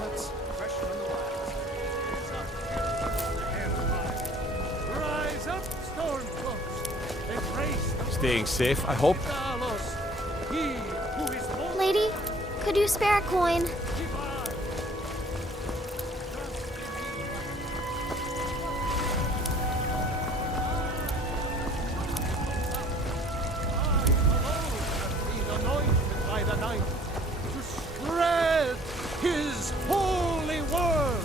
cuts fresh from the blast. Rise up, Stormcloaks. Embrace the Staying safe, I hope. Talos. He who is most Lady, could you spare a coin? divine. Anointed by the night to spread his holy word.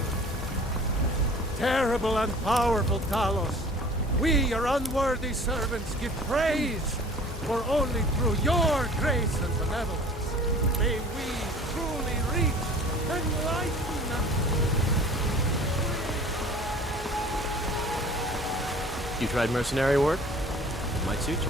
Terrible and powerful Talos, we, your unworthy servants, give praise, for only through your grace and benevolence may we truly reach enlightenment. You tried mercenary work? It might suit you.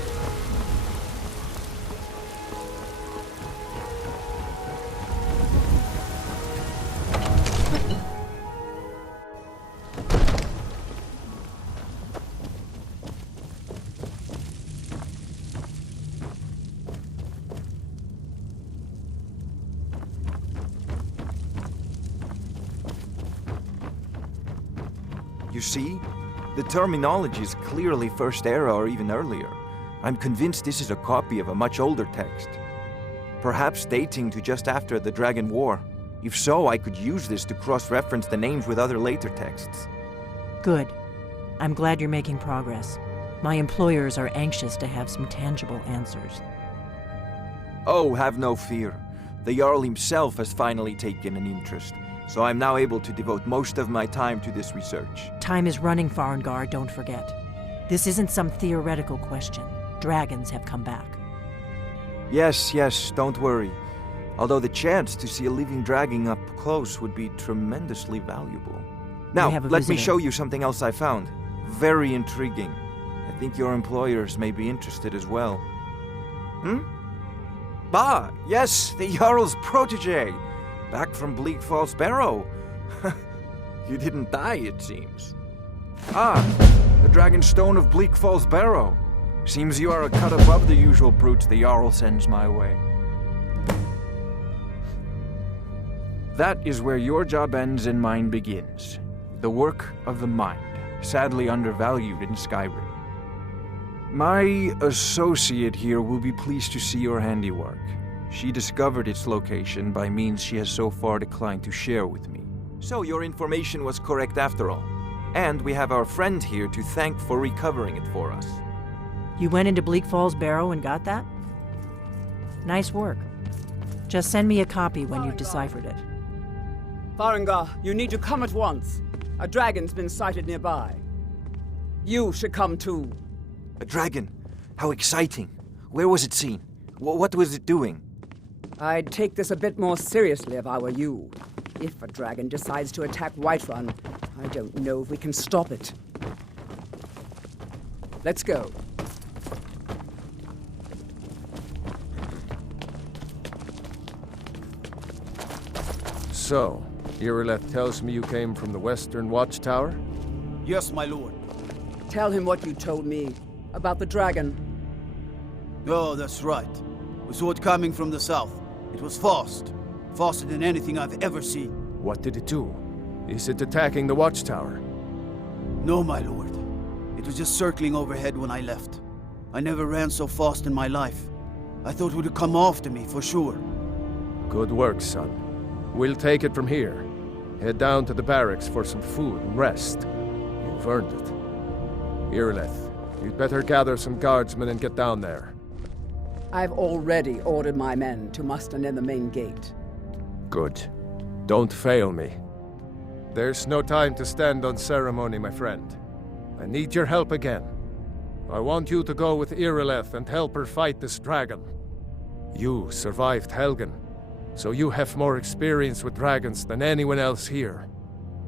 You see? The terminology is clearly First Era or even earlier. I'm convinced this is a copy of a much older text. Perhaps dating to just after the Dragon War. If so, I could use this to cross-reference the names with other later texts. Good. I'm glad you're making progress. My employers are anxious to have some tangible answers. Oh, have no fear. The Jarl himself has finally taken an interest, so I'm now able to devote most of my time to this research. Time is running, Farengar, don't forget. This isn't some theoretical question. Dragons have come back. Yes, don't worry. Although the chance to see a living dragon up close would be tremendously valuable. Now, have a let me visitor. show you something else I found. Very intriguing. I think your employers may be interested as well. Ah, yes, the Jarl's protege. Back from Bleak Falls Barrow. You didn't die, it seems. Ah, the Dragon Stone of Bleak Falls Barrow. Seems you are a cut above the usual brutes the Jarl sends my way. That is where your job ends and mine begins. The work of the mind, sadly undervalued in Skyrim. My associate here will be pleased to see your handiwork. She discovered its location by means she has so far declined to share with me. So your information was correct after all. And we have our friend here to thank for recovering it for us. You went into Bleak Falls Barrow and got that? Nice work. Just send me a copy when you've deciphered it. Farengar, you need to come at once. A dragon's been sighted nearby. You should come too. A dragon? How exciting. Where was it seen? What was it doing? I'd take this a bit more seriously if I were you. If a dragon decides to attack Whiterun, I don't know if we can stop it. Let's go. So, Irileth tells me you came from the Western Watchtower? Yes, my lord. Tell him what you told me about the dragon. Oh, that's right. We saw it coming from the south. It was fast. Faster than anything I've ever seen. What did it do? Is it attacking the Watchtower? No, my lord. It was just circling overhead when I left. I never ran so fast in my life. I thought it would come after me, for sure. Good work, son. We'll take it from here. Head down to the barracks for some food and rest. You've earned it. Irileth, you'd better gather some guardsmen and get down there. I've already ordered my men to muster near the main gate. Good. Don't fail me. There's no time to stand on ceremony, my friend. I need your help again. I want you to go with Irileth and help her fight this dragon. You survived Helgen, so you have more experience with dragons than anyone else here.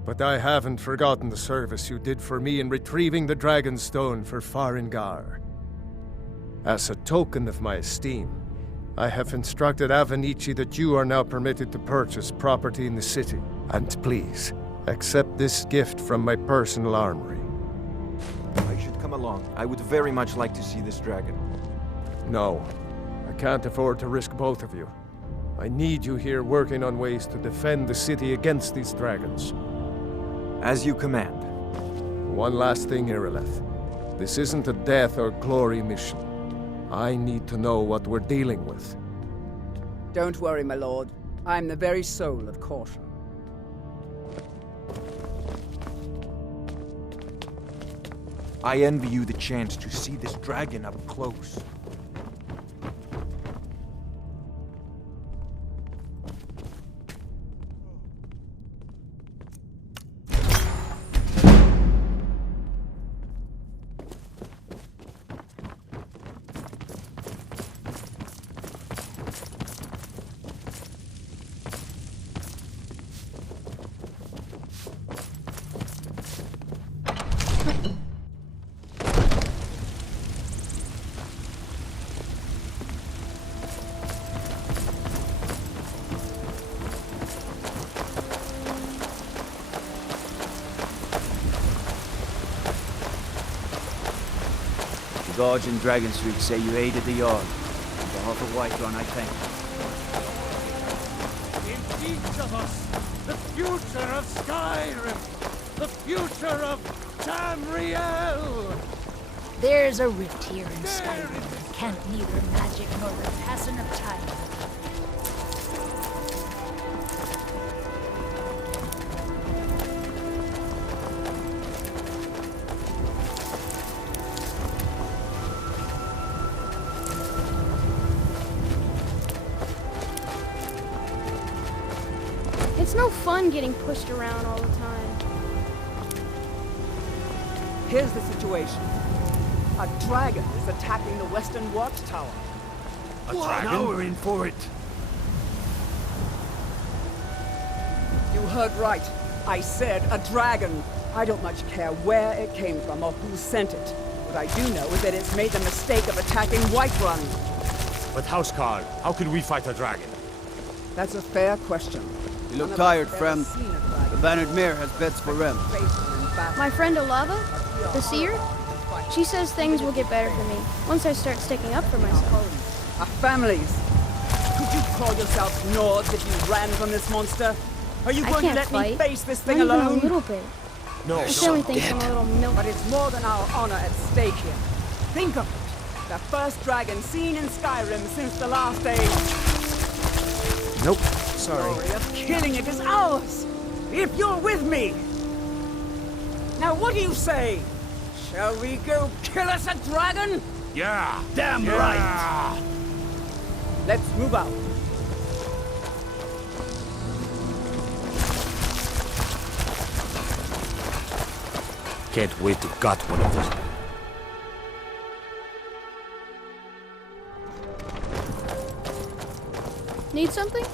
But I haven't forgotten the service you did for me in retrieving the Dragon Stone for Farengar. As a token of my esteem, I have instructed Avenici that you are now permitted to purchase property in the city. And please, accept this gift from my personal armory. I should come along. I would very much like to see this dragon. No, I can't afford to risk both of you. I need you here working on ways to defend the city against these dragons. As you command. One last thing, Irileth. This isn't a death or glory mission. I need to know what we're dealing with. Don't worry, my lord. I'm the very soul of caution. I envy you the chance to see this dragon up close. The guards in Dragon Street say you aided the Yard. On behalf of Whiterun, I thank you. In each of us, the future of Skyrim, the future of Tamriel! There's a rift here in Skyrim that can't neither magic nor the passing of time. It's no fun getting pushed around all the time. Here's the situation. A dragon is attacking the Western Watchtower. A dragon? Now we're in for it. You heard right. I said a dragon. I don't much care where it came from or who sent it. What I do know is that it's made the mistake of attacking Whiterun. But Housecarl, how could we fight a dragon? That's a fair question. You look tired, friend. The Bannered Mare has bets for Rem. My friend Olava, the seer, she says things will get better for me once I start sticking up for myself. Our families. Could you call yourselves Nords if you ran from this monster? Are you going to let me face this thing Not even alone? a little bit. No, I still think I'm a little milk. But it's more than our honor at stake here. Think of it. The first dragon seen in Skyrim since the last age. Nope. The glory of killing it is ours, if you're with me. Now what do you say? Shall we go kill us a dragon? Yeah! Damn right! Let's move out. Can't wait to gut one of those. Need something?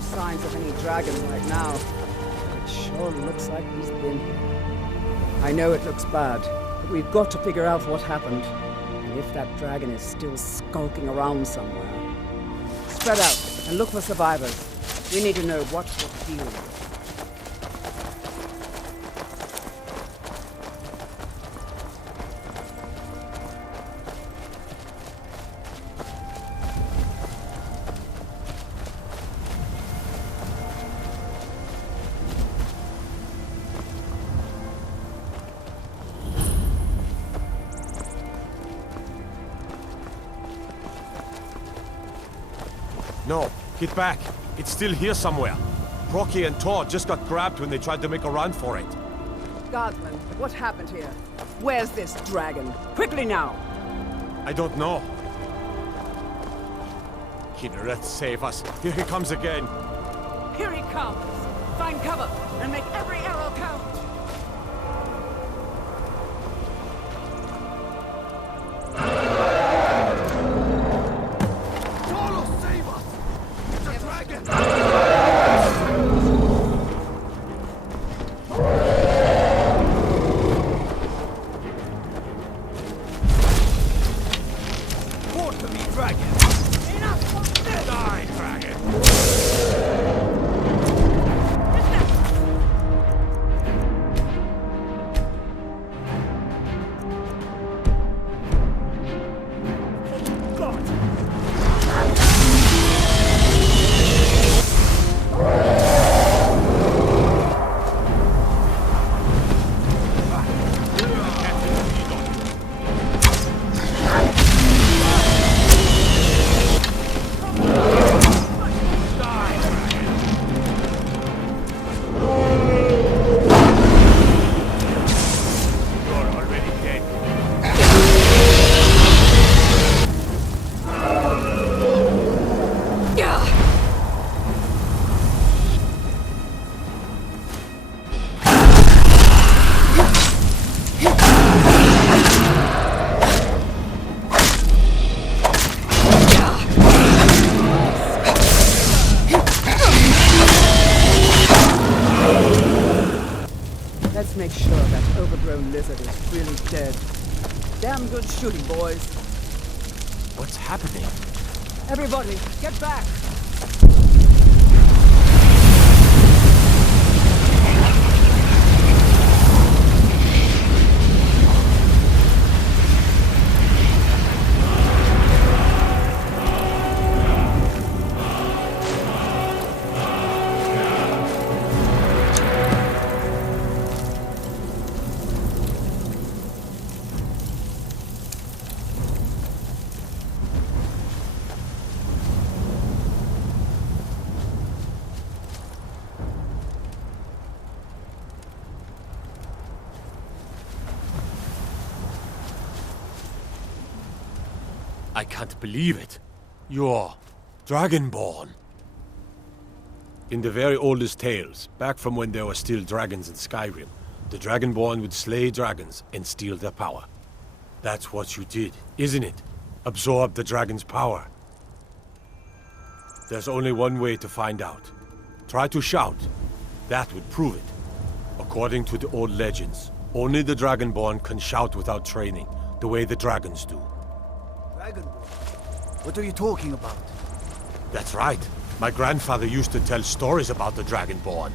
no signs of any dragon right now. It sure looks like he's been here. I know it looks bad, but we've got to figure out what happened. And if that dragon is still skulking around somewhere. Spread out and look for survivors. We need to know what we're dealing with. No, get back. It's still here somewhere. Rocky and Todd just got grabbed when they tried to make a run for it. Guardsman, what happened here? Where's this dragon? Quickly now! I don't know. Kinneret, save us. Here he comes again. Here he comes! Find cover and make every arrow count! Let's make sure that overgrown lizard is really dead. Damn good shooting, boys. What's happening? Everybody, get back! I can't believe it. You're Dragonborn. In the very oldest tales, back from when there were still dragons in Skyrim, the Dragonborn would slay dragons and steal their power. That's what you did, isn't it? Absorb the dragon's power. There's only one way to find out. Try to shout. That would prove it. According to the old legends, only the Dragonborn can shout without training, the way the dragons do. Dragonborn? What are you talking about? That's right. My grandfather used to tell stories about the Dragonborn.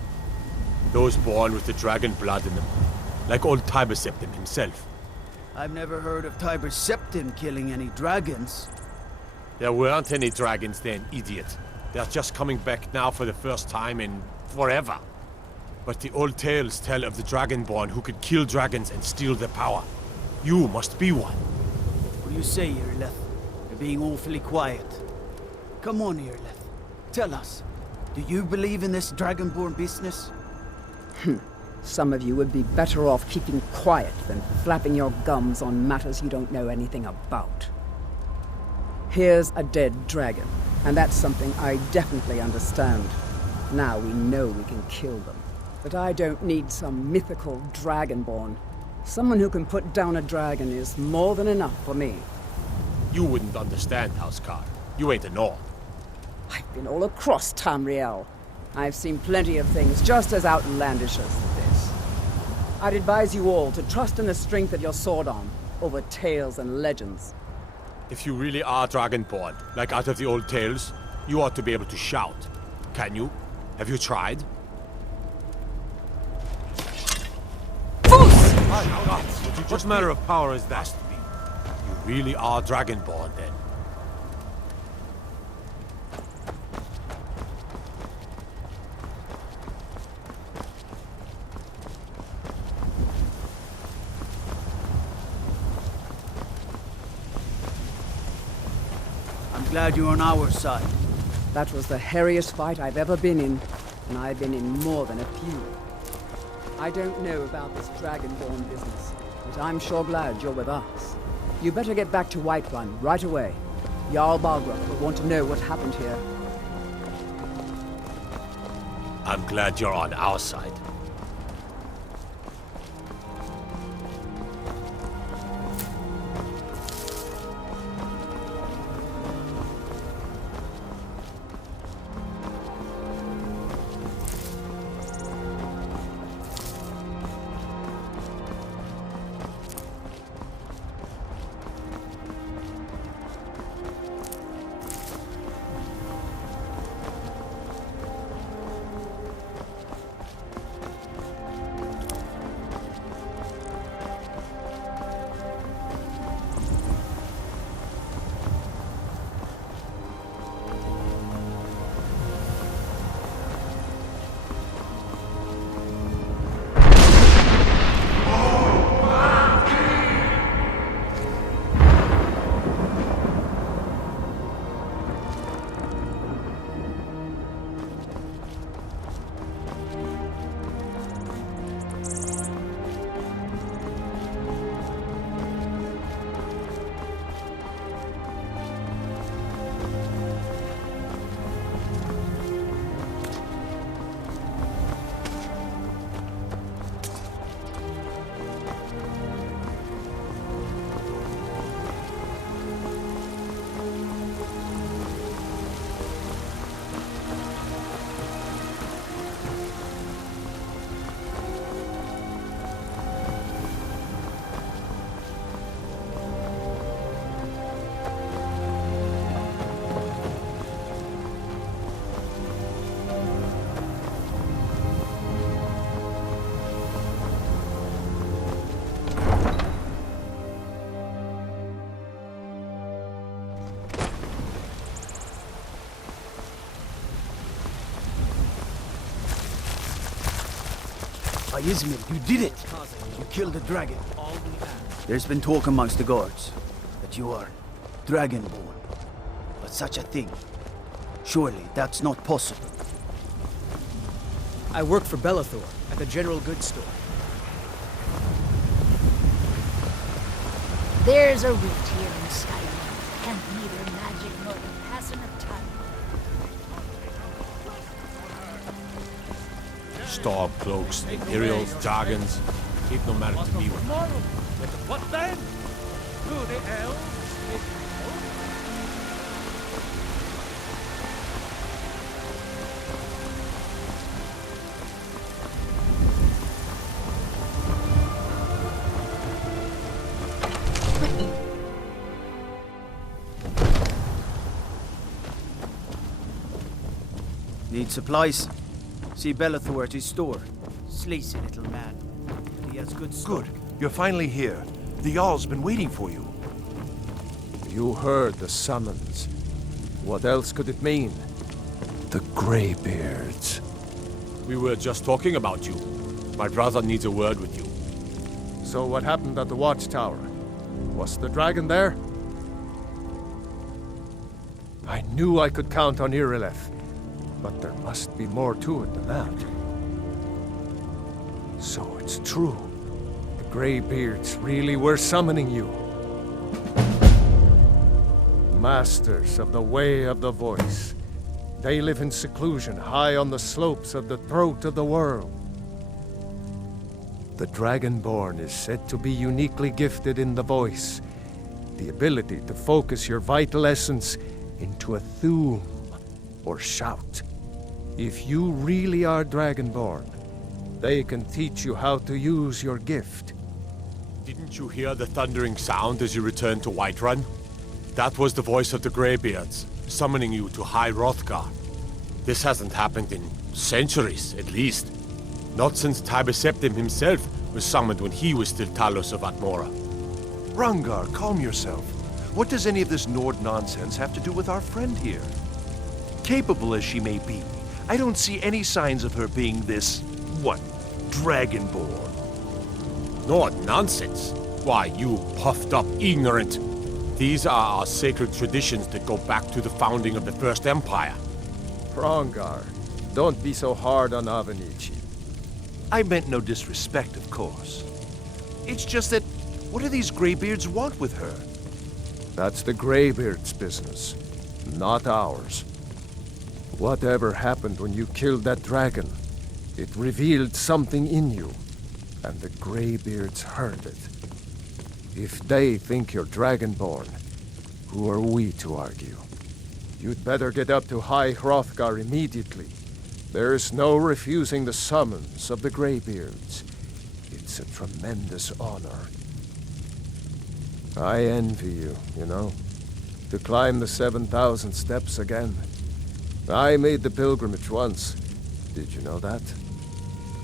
Those born with the dragon blood in them. Like old Tiber Septim himself. I've never heard of Tiber Septim killing any dragons. There weren't any dragons then, idiot. They're just coming back now for the first time in forever. But the old tales tell of the Dragonborn who could kill dragons and steal their power. You must be one. What do you say, Irileth? You're being awfully quiet. Come on, Irileth. Tell us, do you believe in this Dragonborn business? Some of you would be better off keeping quiet than flapping your gums on matters you don't know anything about. Here's a dead dragon, and that's something I definitely understand. Now we know we can kill them. But I don't need some mythical Dragonborn. Someone who can put down a dragon is more than enough for me. You wouldn't understand, Housecar. You ain't a Nord. I been all across Tamriel. I've seen plenty of things just as outlandish as this. I'd advise you all to trust in the strength of your sword arm over tales and legends. If you really are Dragonborn, like out of the old tales, you ought to be able to shout. Can you? Have you tried? What manner of power is that? You really are Dragonborn, then. I'm glad you're on our side. That was the hairiest fight I've ever been in, and I've been in more than a few. I don't know about this Dragonborn business, but I'm sure glad you're with us. You better get back to Whiterun right away. Jarl Balgruuf will want to know what happened here. I'm glad you're on our side. Ismail, you did it! You killed the dragon. There's been talk amongst the guards that you are Dragonborn. But such a thing, surely that's not possible. I work for Belethor at the General Goods Store. There's a rift here in Skyrim. Can't neither magic nor the passing of time. Storm cloaks, Imperials, dragons. Ain't no matter to me. What then? Do the elves? Need supplies? See Belethor at his store. Sleazy little man. He has good stuff. Good. You're finally here. The Jarl's been waiting for you. You heard the summons. What else could it mean? The Greybeards. We were just talking about you. My brother needs a word with you. So what happened at the Watchtower? Was the dragon there? I knew I could count on Irileth, but there must be more to it than that. So it's true. The Greybeards really were summoning you. Masters of the Way of the Voice. They live in seclusion high on the slopes of the throat of the world. The Dragonborn is said to be uniquely gifted in the voice, the ability to focus your vital essence into a Thu'um, or shout. If you really are Dragonborn, they can teach you how to use your gift. Didn't you hear the thundering sound as you returned to Whiterun? That was the voice of the Greybeards, summoning you to High Hrothgar. This hasn't happened in centuries, at least. Not since Tiber Septim himself was summoned when he was still Talos of Atmora. Hrongar, calm yourself. What does any of this Nord nonsense have to do with our friend here? Capable as she may be, I don't see any signs of her being this, what, Dragonborn. Nord nonsense? Why, you puffed up ignorant. These are our sacred traditions that go back to the founding of the First Empire. Hrongar, don't be so hard on Avenici. I meant no disrespect, of course. It's just that, what do these Greybeards want with her? That's the Greybeards' business, not ours. Whatever happened when you killed that dragon, it revealed something in you, and the Greybeards heard it. If they think you're Dragonborn, who are we to argue? You'd better get up to High Hrothgar immediately. There's no refusing the summons of the Greybeards. It's a tremendous honor. I envy you, you know, to climb the 7,000 steps again. I made the pilgrimage once. Did you know that?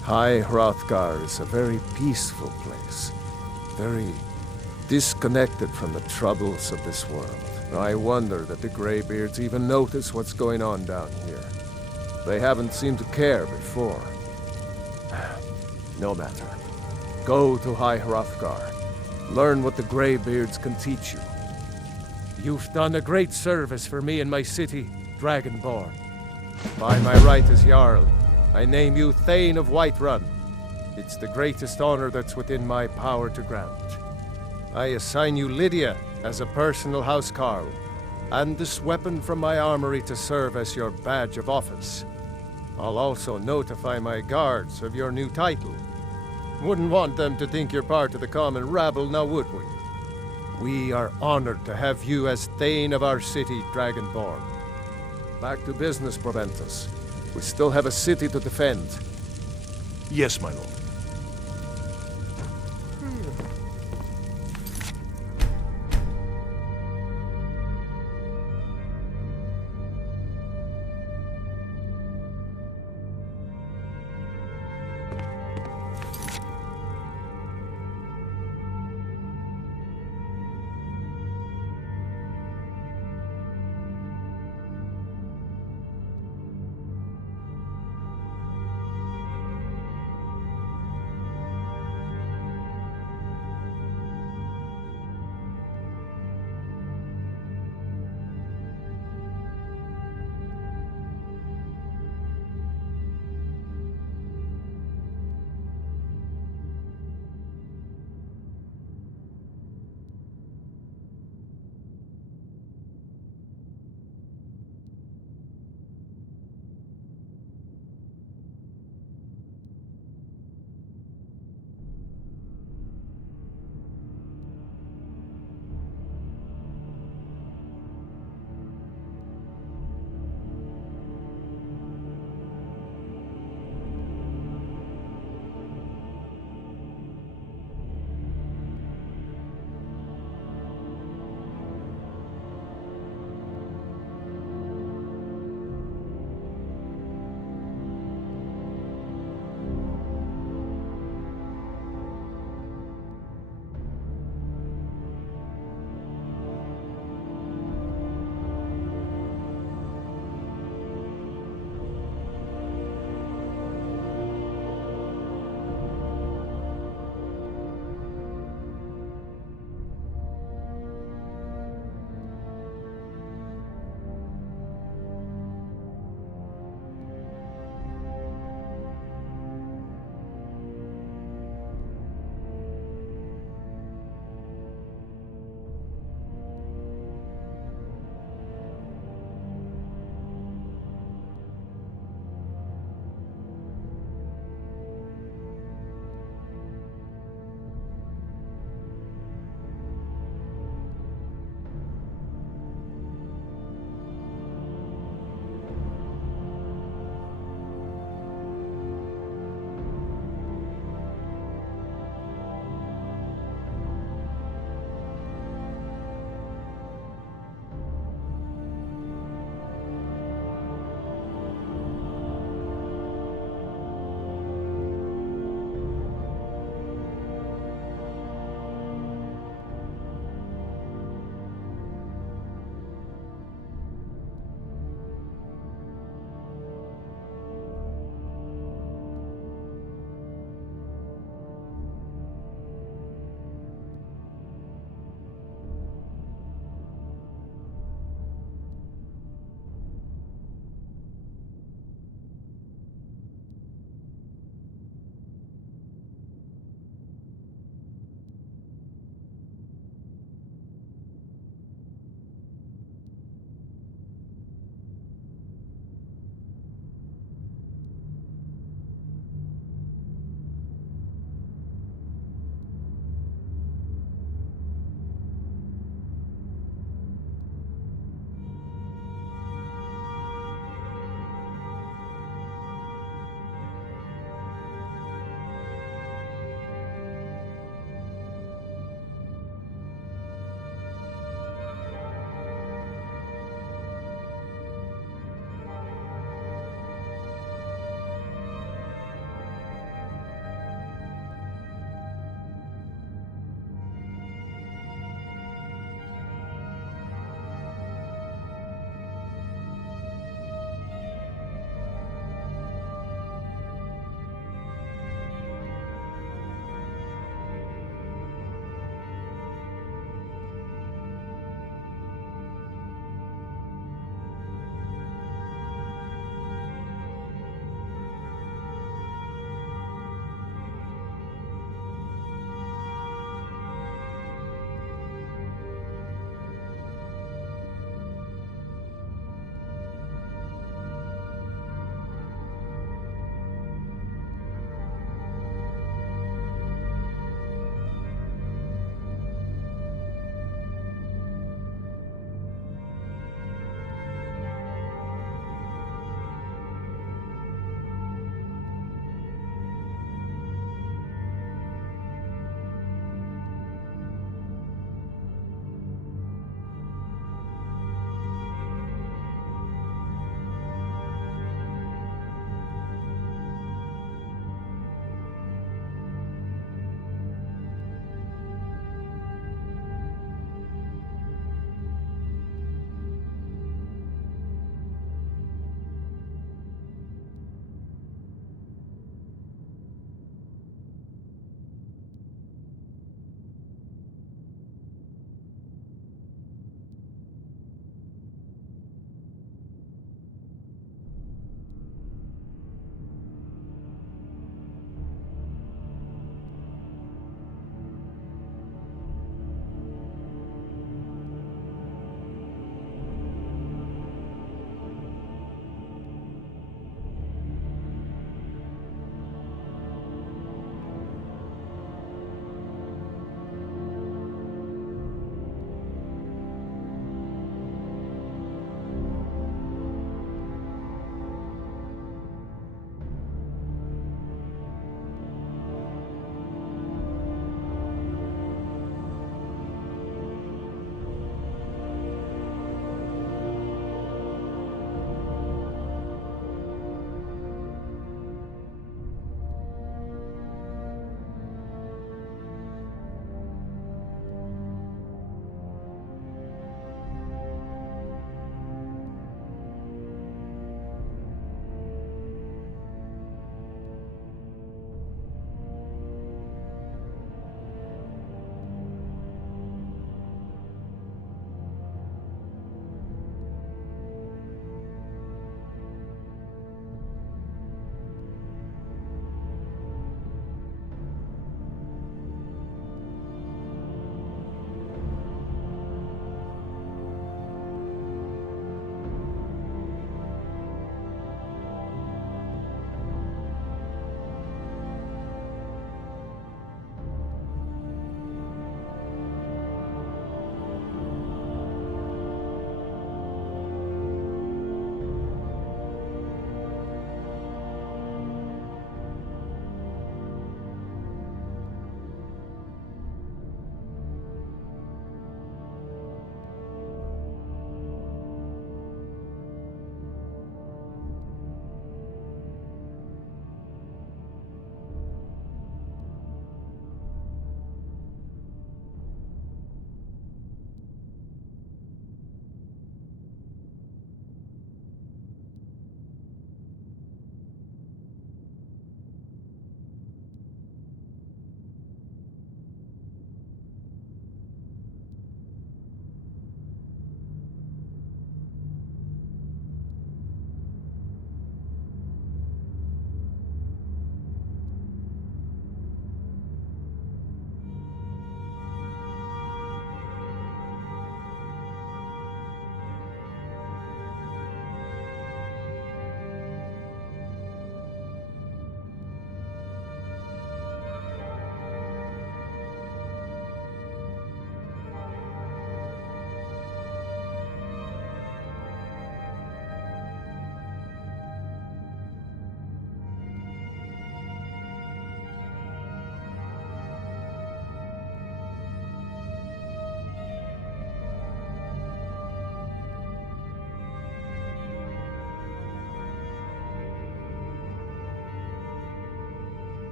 High Hrothgar is a very peaceful place. Very disconnected from the troubles of this world. I wonder that the Greybeards even notice what's going on down here. They haven't seemed to care before. No matter. Go to High Hrothgar. Learn what the Greybeards can teach you. You've done a great service for me and my city, Dragonborn. By my right as Jarl, I name you Thane of Whiterun. It's the greatest honor that's within my power to grant. I assign you Lydia as a personal housecarl, and this weapon from my armory to serve as your badge of office. I'll also notify my guards of your new title. Wouldn't want them to think you're part of the common rabble, now would we? We are honored to have you as Thane of our city, Dragonborn. Back to business, Proventus. We still have a city to defend. Yes, my lord.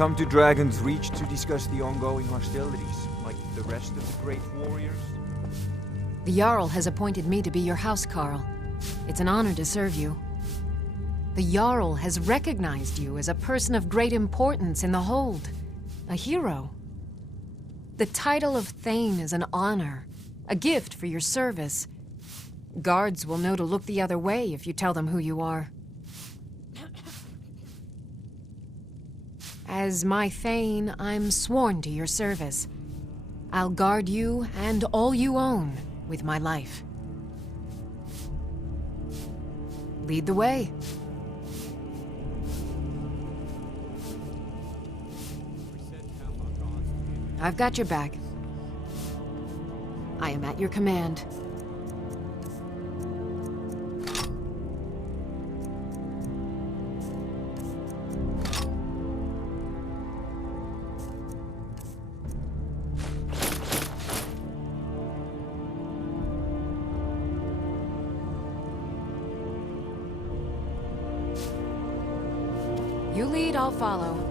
come to Dragon's Reach to discuss the ongoing hostilities, like the rest of the great warriors? The Jarl has appointed me to be your housecarl. It's an honor to serve you. The Jarl has recognized you as a person of great importance in the Hold. A hero. The title of Thane is an honor, a gift for your service. Guards will know to look the other way if you tell them who you are. As my Thane, I'm sworn to your service. I'll guard you and all you own with my life. Lead the way. I've got your back. I am at your command. You lead, I'll follow.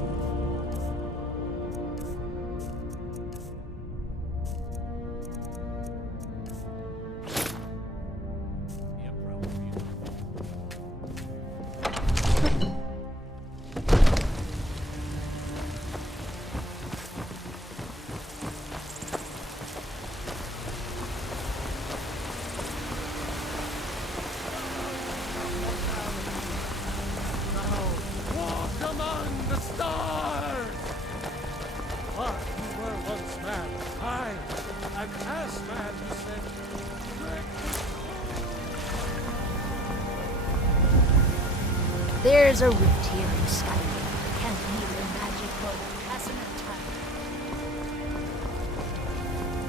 There's a rift here in Skyrim. Can't neither magic nor passing of time.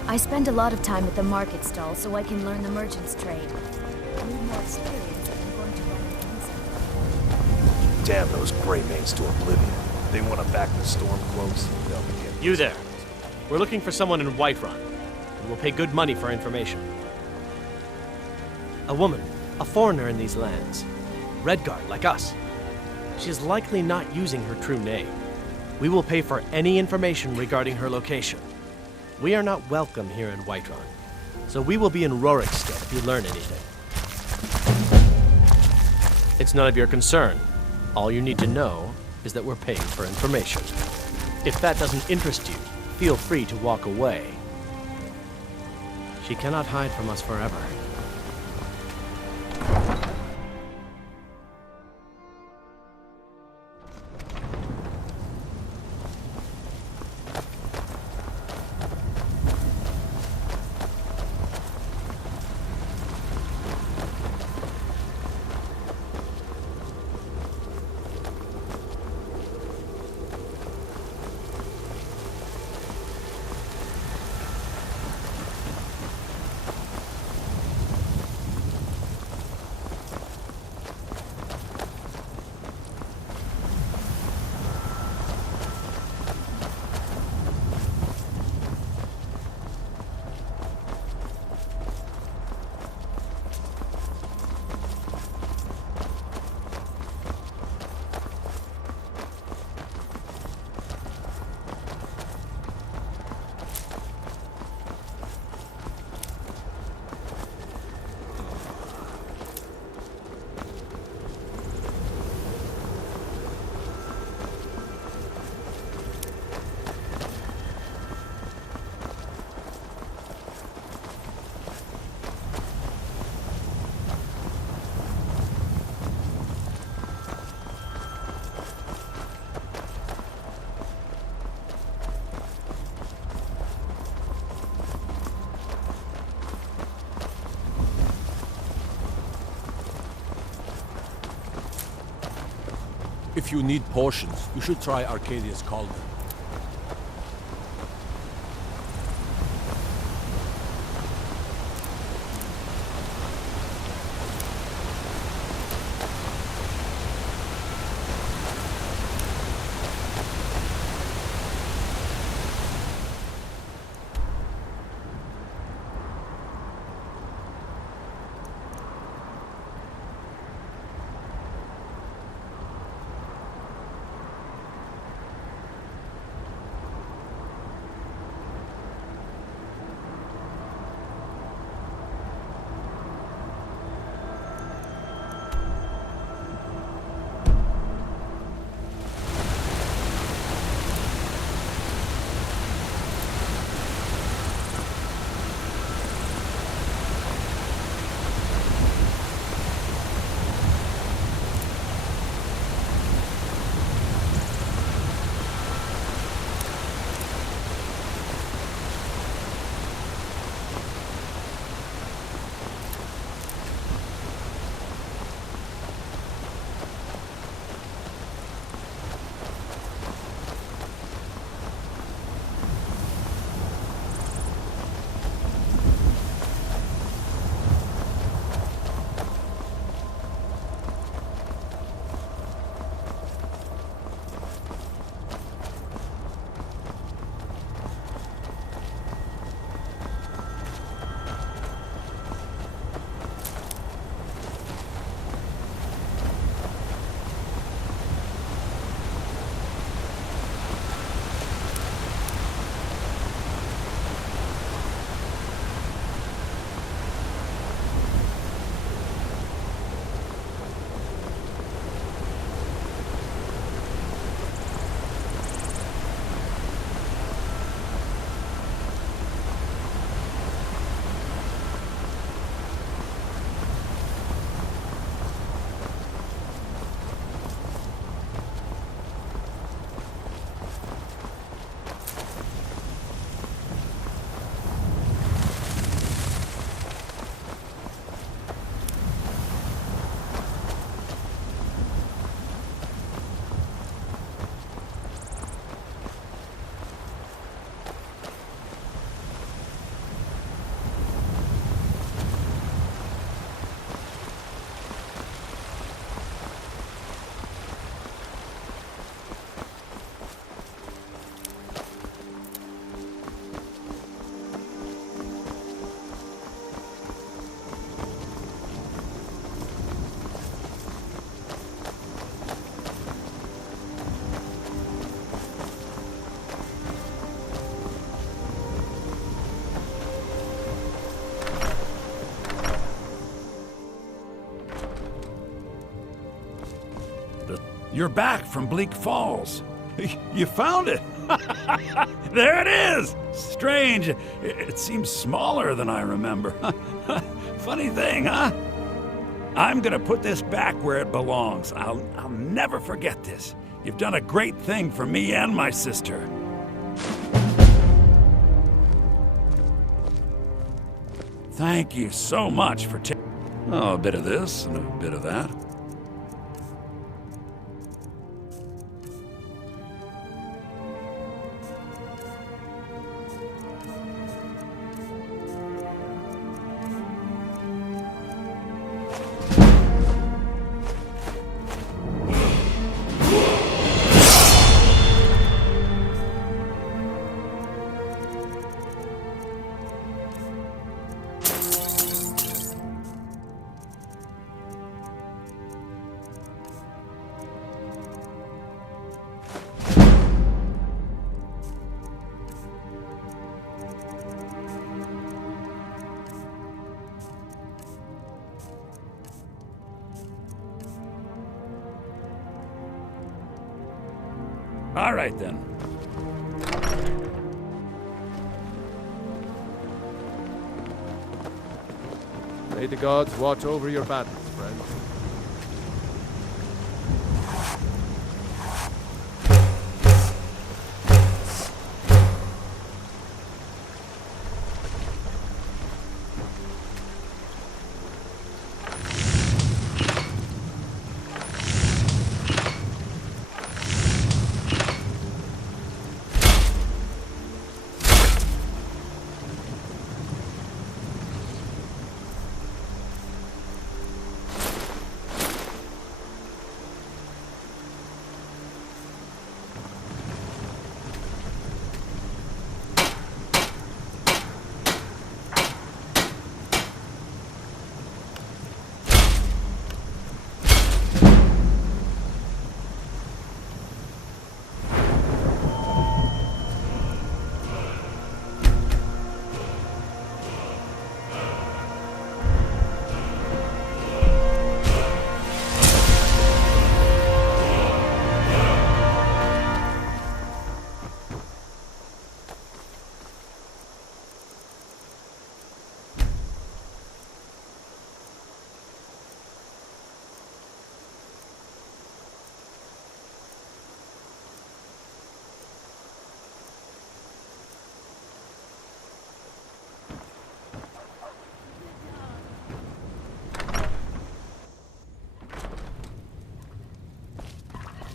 I spend a lot of time at the market stall so I can learn the merchant's trade. I need more experience if I'm going to run an inn. Damn those Greymanes to oblivion. They want to back the Stormcloaks. They'll be getting... You there. We're looking for someone in Whiterun, and we'll pay good money for information. A woman, a foreigner in these lands. Redguard, like us. She is likely not using her true name. We will pay for any information regarding her location. We are not welcome here in Whiterun, so we will be in Rorikstead if you learn anything. It's none of your concern. All you need to know is that we're paying for information. If that doesn't interest you, feel free to walk away. She cannot hide from us forever. If you need potions, you should try Arcadia's Cauldron. You're back from Bleak Falls. You found it! There it is! Strange. It seems smaller than I remember. Funny thing, huh? I'm gonna put this back where it belongs. I'll never forget this. You've done a great thing for me and my sister. Thank you so much for a bit of this and a bit of that. All right, then. May the gods watch over your battles, friend.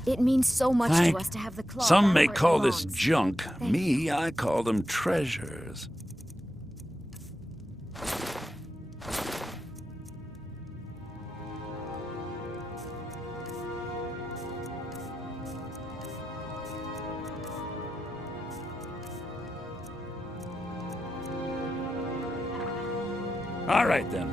It means so much to us to have the claw. Some may where it call this belongs. junk. Me, I call them treasures. All right, then.